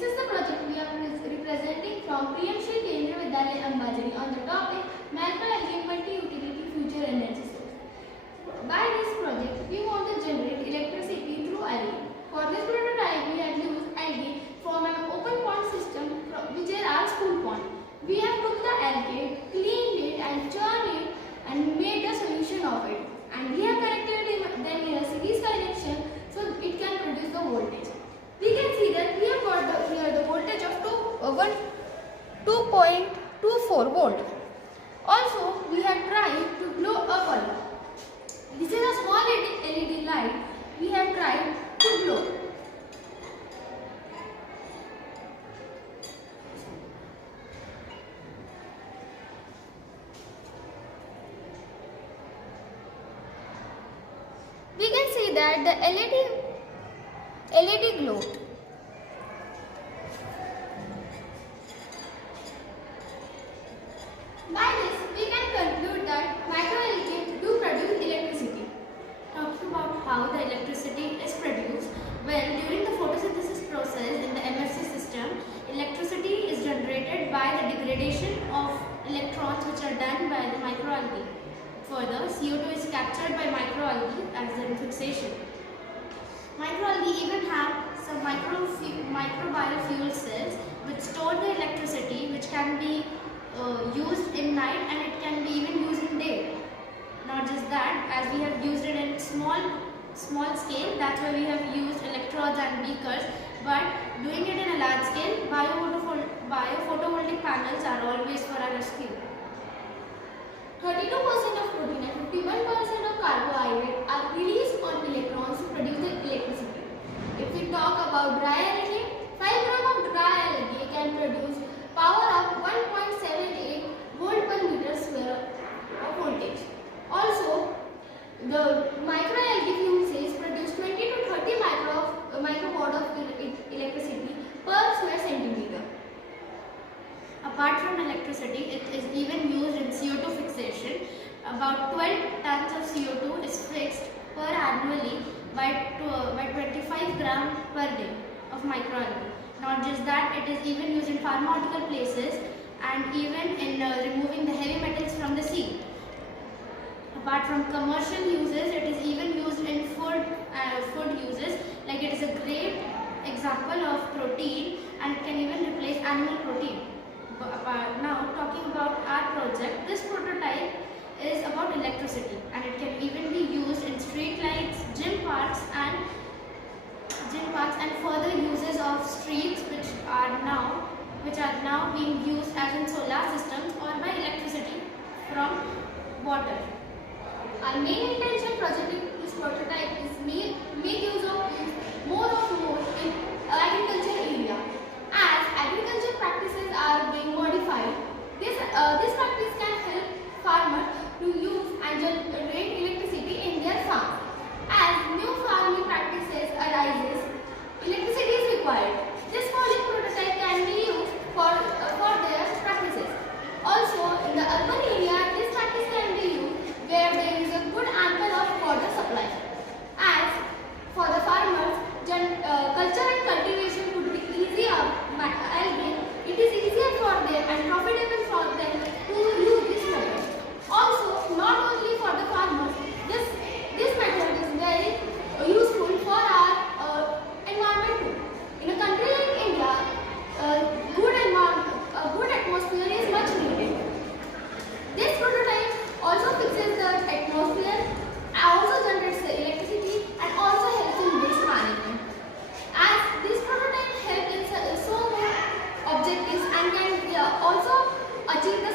This is the project we are representing from Priyamshri Kendriya Vidyalaya Ambajari on the topic Micro-algae multi-utility future energy source. By this project, we want to generate electricity through algae. For this prototype, we have used algae from an open pond system which is our school pond. We have took the algae, cleaned it and churned it and made a solution of it. And we have connected them in a series connection so it can produce the voltage. We can see that we have got here the voltage of 2.24 volt. Also, we have tried to blow a bulb. This is a small LED light we have tried to blow. We can see that the LED glow. By this, we can conclude that microalgae do produce electricity. Talking about how the electricity is produced, well, during the photosynthesis process in the MFC system, electricity is generated by the degradation of electrons which are done by the microalgae. Further, CO2 is captured by microalgae as their fixation. Microalgae even have some microbial fuel cells which store the electricity which can be used in night and it can be even used in day. Not just that, as we have used it in small scale, that's why we have used electrodes and beakers, but doing it in a large scale, biophotovoltaic panels are always for our rescue. 32% of protein and 51% of carbohydrate are released on electrons to produce the electricity. If we talk about dry algae, 5 grams of dry algae can produce power of 1.78 volt per meter square of voltage. Also, the microalgae fuel cells produce 20 to 30 microwatt of electricity per square centimeter. Apart from electricity, it is even used in CO2 fixation. About 12 tons of CO2 is fixed per annually by 25 grams per day of microalgae. Not just that, it is even used in pharmaceutical places and even in removing the heavy metals from the sea. Apart from commercial uses, it is even used in food uses, like it is a great example of protein and it can even replace animal protein. Now, talking about our project, this prototype is about electricity and it can even be used in street lights, gym parks and further uses of streets which are now being used as in solar systems or by electricity from water. Our main intention projecting this prototype is make use of more in agriculture area. As agriculture practices are being modified, this practice can help farmers to use and generate electricity in their farms. As new farming practices arises, electricity is required. This following prototype can be used for their practices. Also, in the urban area, this practice can be used where there is a good ample of water supply. As for the farmers, culture and cultivation would be easier. Algae, it is easier for them and profitable for them to use this method. Also, not only for the farmers, this method is very useful for our environment too. In a country like India, a good atmosphere is much needed. This prototype also fixes the atmosphere, also generates the electricity and also helps in waste management. As this prototype helps in so many objectives and can also achieve the